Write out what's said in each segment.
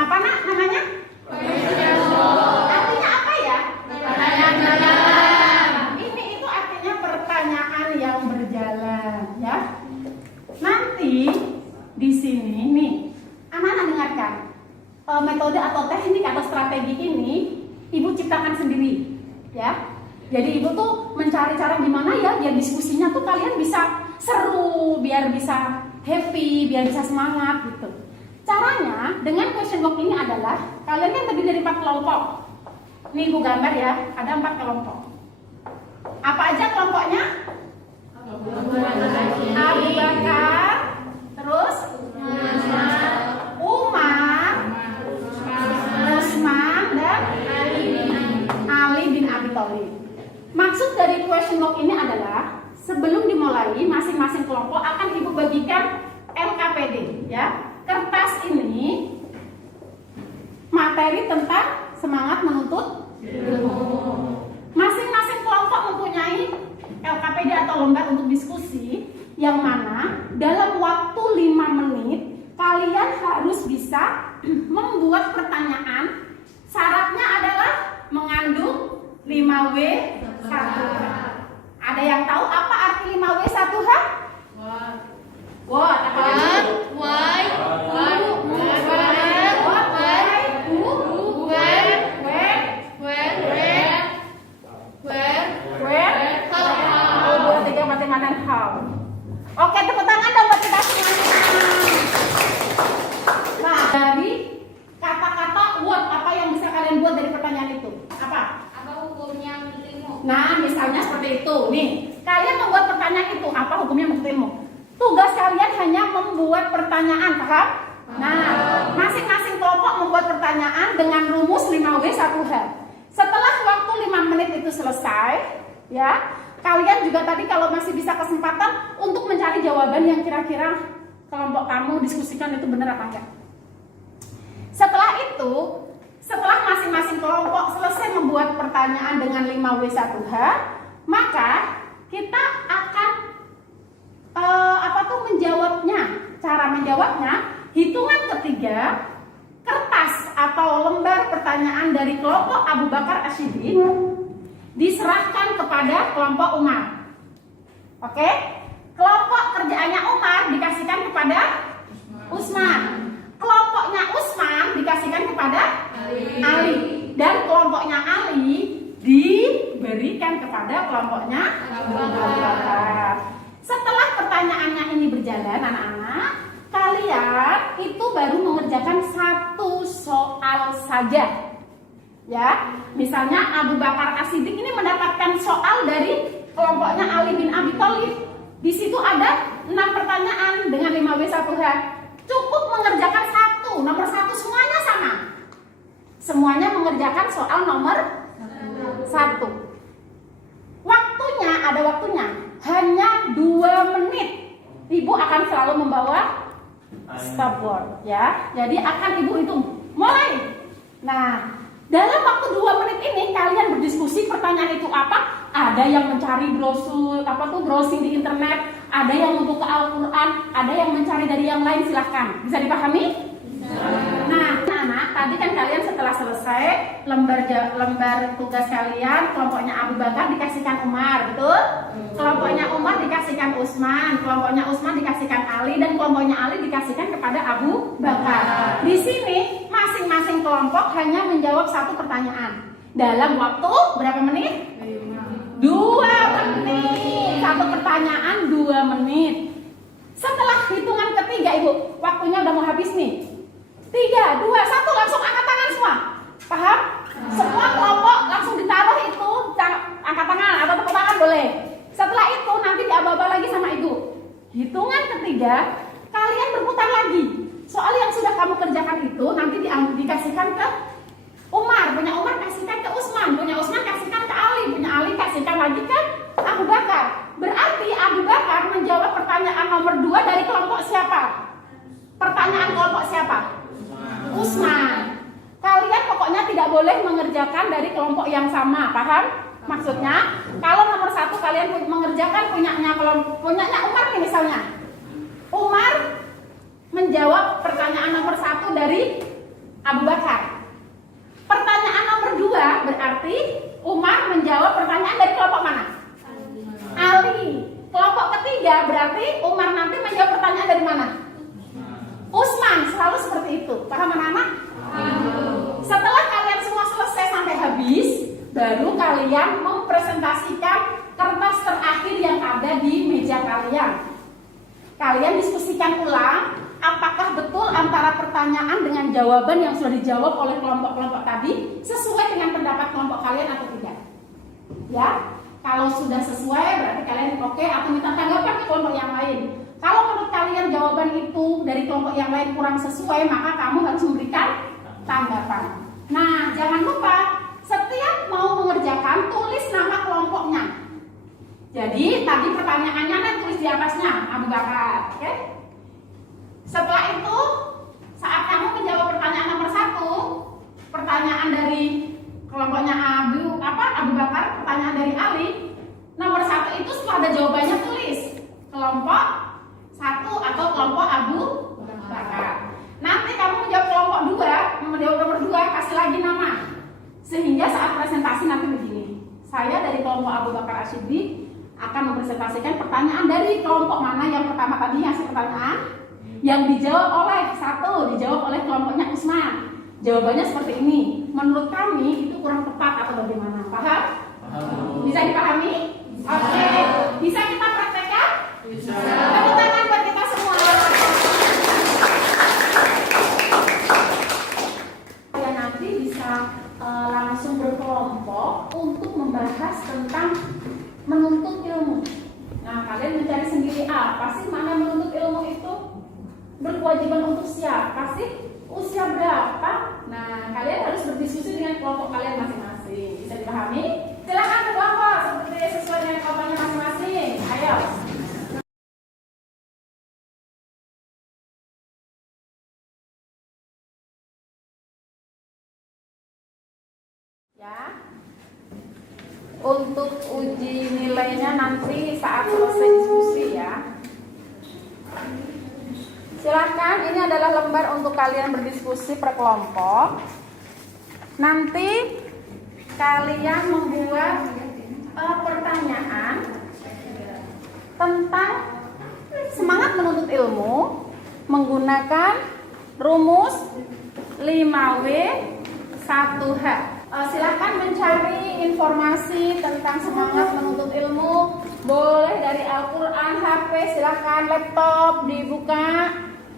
Apa nak namanya? Artinya apa ya? Pertanyaan berjalan. Ini itu artinya pertanyaan yang berjalan, ya. Nanti di sini nih, anak-anak dengarkan. Metode atau teknik atau strategi ini ibu ciptakan sendiri, ya. Jadi ibu tuh mencari cara gimana ya biar diskusinya tuh kalian bisa seru, biar bisa happy, biar bisa semangat gitu. Caranya dengan question box ini adalah kalian kan terdiri dari 4 kelompok. Nih ibu gambar ya, ada 4 kelompok. Apa aja kelompoknya? Abu Bakar, terus Umar, Utsman, dan Ali bin Abi Thalib. Maksud dari question box ini adalah sebelum dimulai masing-masing kelompok akan ibu bagikan LKPD, ya. Kertas ini materi tentang semangat menuntut ilmu. Masing-masing kelompok mempunyai LKPD atau lembar untuk diskusi yang mana dalam waktu 5 menit kalian harus bisa membuat pertanyaan. Syaratnya adalah mengandung 5W1H. Ada yang tahu apa arti 5W1H? What? Apa lagi? Why? How. Oke, tepuk tangan dong buat kita semua. Nah, dari kata-kata what, apa yang bisa kalian buat dari pertanyaan itu? Apa? Apa hukumnya menuntut ilmu? Nah, misalnya seperti itu. Nih, kalian membuat pertanyaan itu, apa hukumnya menuntut ilmu? Tugas kalian hanya membuat pertanyaan, paham? Nah, masing-masing kelompok membuat pertanyaan dengan rumus 5W1H. Setelah waktu 5 menit itu selesai, ya, kalian juga tadi kalau masih bisa kesempatan untuk mencari jawaban yang kira-kira kelompok kamu diskusikan itu benar apa enggak. Setelah itu, setelah masing-masing kelompok selesai membuat pertanyaan dengan 5W1H, maka kita akan menjawabnya. Cara menjawabnya, hitungan ketiga, kertas atau lembar pertanyaan dari kelompok Abu Bakar As-Siddiq diserahkan kepada kelompok Umar. Oke? Kelompok kerjaannya Umar dikasihkan kepada Utsman. Kelompoknya Utsman dikasihkan kepada Ali. Dan kelompoknya Ali diberikan kepada kelompoknya Abu Bakar. Setelah pertanyaannya ini berjalan, anak-anak, kalian itu baru mengerjakan 1 soal saja. Ya, misalnya Abu Bakar As-Siddiq ini mendapatkan soal dari kelompoknya Ali bin Abi Thalib. Di situ ada 6 pertanyaan dengan 5W1H. Cukup mengerjakan 1, nomor 1 semuanya sama. Semuanya mengerjakan soal nomor 1. Waktunya, ada waktunya, hanya 2 menit. Ibu akan selalu membawa stopwatch, ya. Jadi akan ibu hitung. Mulai. Nah, dalam waktu 2 menit ini kalian berdiskusi pertanyaan itu apa? Ada yang mencari browsing di internet, ada yang untuk ke Al-Quran, ada yang mencari dari yang lain, silahkan. Bisa dipahami? Bisa. Nah, anak-anak, tadi kan kalian setelah selesai lembar tugas kalian, kelompoknya Abu Bakar dikasihkan Umar, betul? Kelompoknya Umar dikasihkan Utsman, kelompoknya Utsman dikasihkan Ali, dan kelompoknya Ali dikasihkan kepada Abu Bakar. Di sini masing-masing kelompok hanya menjawab 1 pertanyaan dalam waktu berapa menit? 2 menit. 1 pertanyaan 2 menit. Setelah hitungan ketiga, ibu, waktunya udah mau habis nih. 3, 2, 1, langsung angkat tangan semua. Paham? Semua kelompok langsung ditaruh itu, angkat tangan atau tepuk tangan boleh. Setelah itu nanti diaba-aba lagi sama ibu. Hitungan ketiga, kalian berputar lagi. Soal yang sudah kamu kerjakan itu nanti dikasihkan ke Umar, punya Umar kasihkan ke Utsman, punya Utsman kasihkan ke Ali, punya Ali kasihkan lagi ke Abu Bakar. Berarti Abu Bakar menjawab pertanyaan nomor 2 dari kelompok siapa? Pertanyaan kelompok siapa? Utsman. Kalian pokoknya tidak boleh mengerjakan dari kelompok yang sama, paham? Maksudnya, kalau nomor 1 kalian mengerjakan punyanya Umar nih misalnya. Umar menjawab pertanyaan nomor 1 dari Abu Bakar. Pertanyaan nomor 2 berarti Umar menjawab pertanyaan dari kelompok mana? Ali. Kelompok ketiga berarti Umar nanti menjawab pertanyaan dari mana? Utsman. Selalu seperti itu. Paham anak-anak? Setelah kalian semua selesai sampai habis, baru kalian mempresentasikan kertas terakhir yang ada di meja kalian. Kalian diskusikan ulang apakah betul antara pertanyaan dengan jawaban yang sudah dijawab oleh kelompok-kelompok tadi sesuai dengan pendapat kelompok kalian atau tidak. Ya, kalau sudah sesuai berarti kalian oke atau minta tanggapan ke kelompok yang lain. Kalau menurut kalian jawaban itu dari kelompok yang lain kurang sesuai, maka kamu harus memberikan tanggapan. Nah, jangan lupa setiap mau mengerjakan tulis nama kelompoknya. Jadi tadi pertanyaannya kan tulis di atasnya Abu Bakar, oke? Setelah itu saat kamu menjawab pertanyaan nomor 1, pertanyaan dari kelompoknya Abu Bakar, pertanyaan dari Ali, nomor 1 itu setelah ada jawabannya tulis kelompok 1 atau kelompok Abu Bakar. Nanti kamu menjawab kelompok 2, menjawab nomor 2 kasih lagi nama. Sehingga saat presentasi nanti begini. Saya dari kelompok Abu Bakar Asyiddi akan mempresentasikan pertanyaan dari kelompok mana yang pertama tadi ngasih pertanyaan yang dijawab oleh dijawab oleh kelompoknya Utsman. Jawabannya seperti ini. Menurut kami itu kurang tepat atau bagaimana? Paham? Bisa dipahami? Oke. Bisa kita praktekkan? Bisa. Tepuk tangan buat kita semua. Kalian nanti bisa langsung berkelompok untuk membahas tentang menuntut ilmu. Nah, kalian mencari sendiri apa sih mana menuntut ilmu itu? Berkewajiban untuk siapa sih? Usia berapa? Nah, kalian harus berdiskusi dengan kelompok kalian masing-masing. Bisa dipahami? Silakan berkelompok seperti sesuai dengan kelompoknya masing-masing. Ayo. Ya. Untuk uji nilainya nanti saat selesai diskusi ya. Silahkan, ini adalah lembar untuk kalian berdiskusi per kelompok. Nanti kalian membuat pertanyaan tentang semangat menuntut ilmu menggunakan rumus 5W 1H. Silahkan mencari informasi tentang semangat menuntut ilmu. Boleh dari Al-Quran, HP, silahkan, laptop dibuka,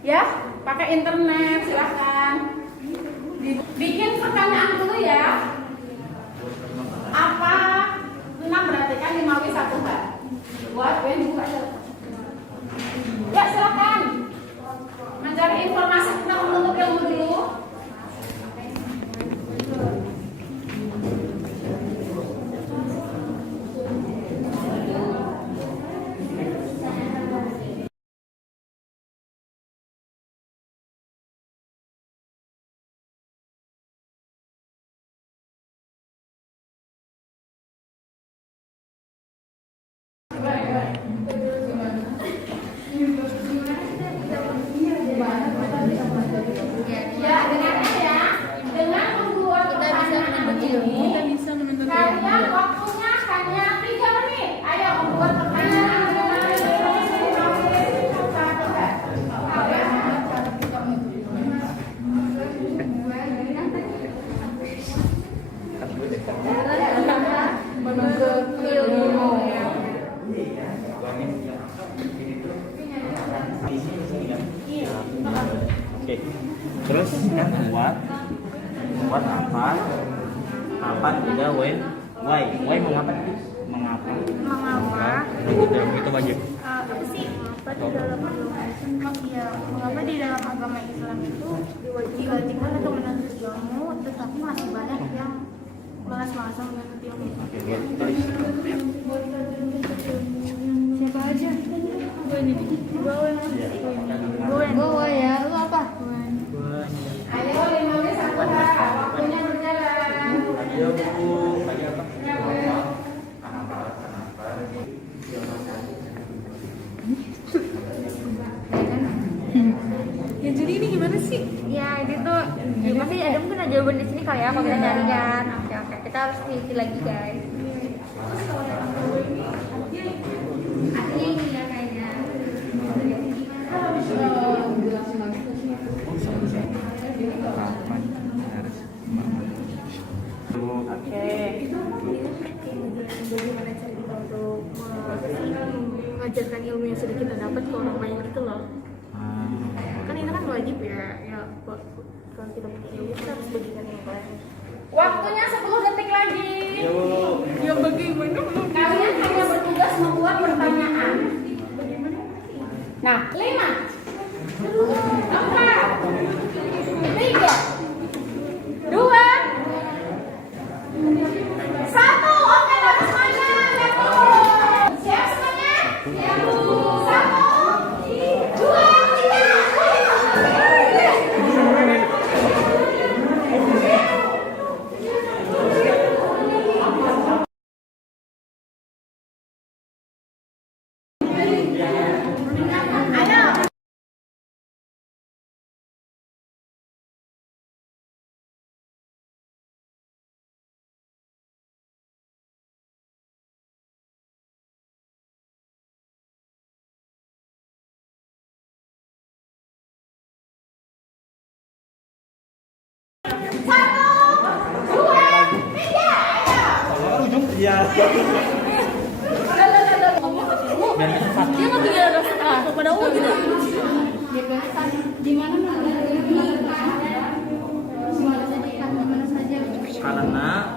ya, pakai internet, silahkan. Bikin pertanyaan dulu ya. Apa 6 berarti kan 5W 1H. Buat gue buka. Ya, silahkan mencari informasi tentang menuntut ilmu dulu. Kalian waktunya hanya 3 menit. Ayo membuat pertanyaan dengan informasi 5W 1H. Menuntut ilmu. Oke. Terus kan buat apa? Apa juga why mengapa? Itu wajib. Apa sih mengapa di dalam agama Islam itu diwajibkan untuk menuntut ilmu, tetapi masih banyak yang malas-malasan menuntut ilmu. Oke, tulis. Siapa aja? Gue ya. Lu apa? Ayo 5W 1H. Waktunya berjalan. Ayo Bu. Ya jadi ini gimana sih? Ya Ya ini tuh ya, masih ada mungkin ada jawaban di sini kali ya kalau kita nyari kan. Oke, kita harus teliti lagi guys. Asli ini ya kayaknya. Oke. Bagaimana cara kita untuk mengajarkan ilmu yang sudah kita dapat ke orang lain itu loh. Kan ini kan wajib ya, kalau kita punya ilmu kita harus bagikan yang lain. Waktunya 10 detik lagi. Ya bagaimana? Kalian hanya bertugas membuat pertanyaan. Nah, 5, 4, 3, 2, 1. Oke, bagus semuanya. Siap semuanya? 1, 2, 3. Ayo. Iya. Dia lagi ada setengah pada gitu. Di mana saja. Karena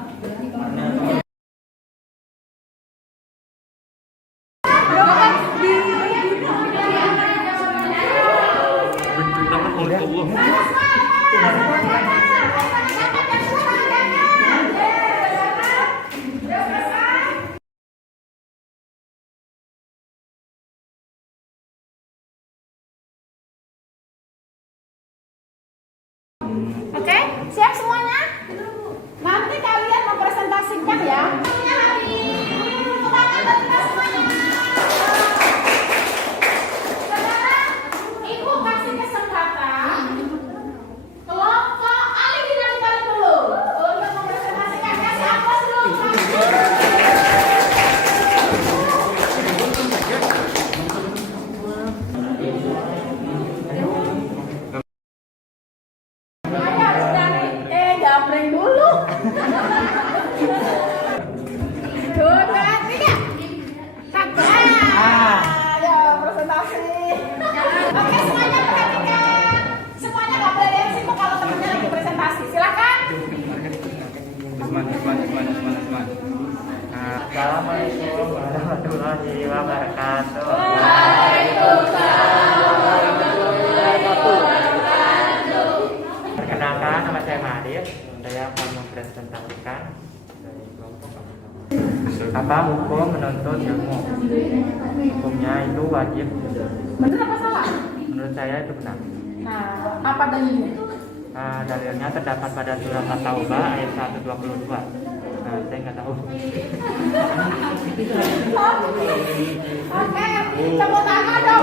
Oke, siap semuanya? Nanti kalian mempresentasikan ya. Sekarang Ibu kasih kesempatan kelompok Ali dilakukan dulu untuk mempresentasikan. Kasih aplaus dulu. Gambreng dulu. 2, 3. Ayo presentasi. Oke, semuanya perhatikan. Semuanya nggak boleh ada yang sibuk kalau temennya lagi presentasi. Silakan. Assalamualaikum warahmatullahi wabarakatuh. Perkenalkan, nama saya Madir. Saya akan mempresentasikan apa hukum menuntut ilmu. Hukumnya itu wajib. Bener apa salah? Menurut saya itu benar. Nah, apa dalilnya? Dalilnya terdapat pada surat At-Taubah ayat 122. Saya nggak tahu. Oke, tepuk tangan dong.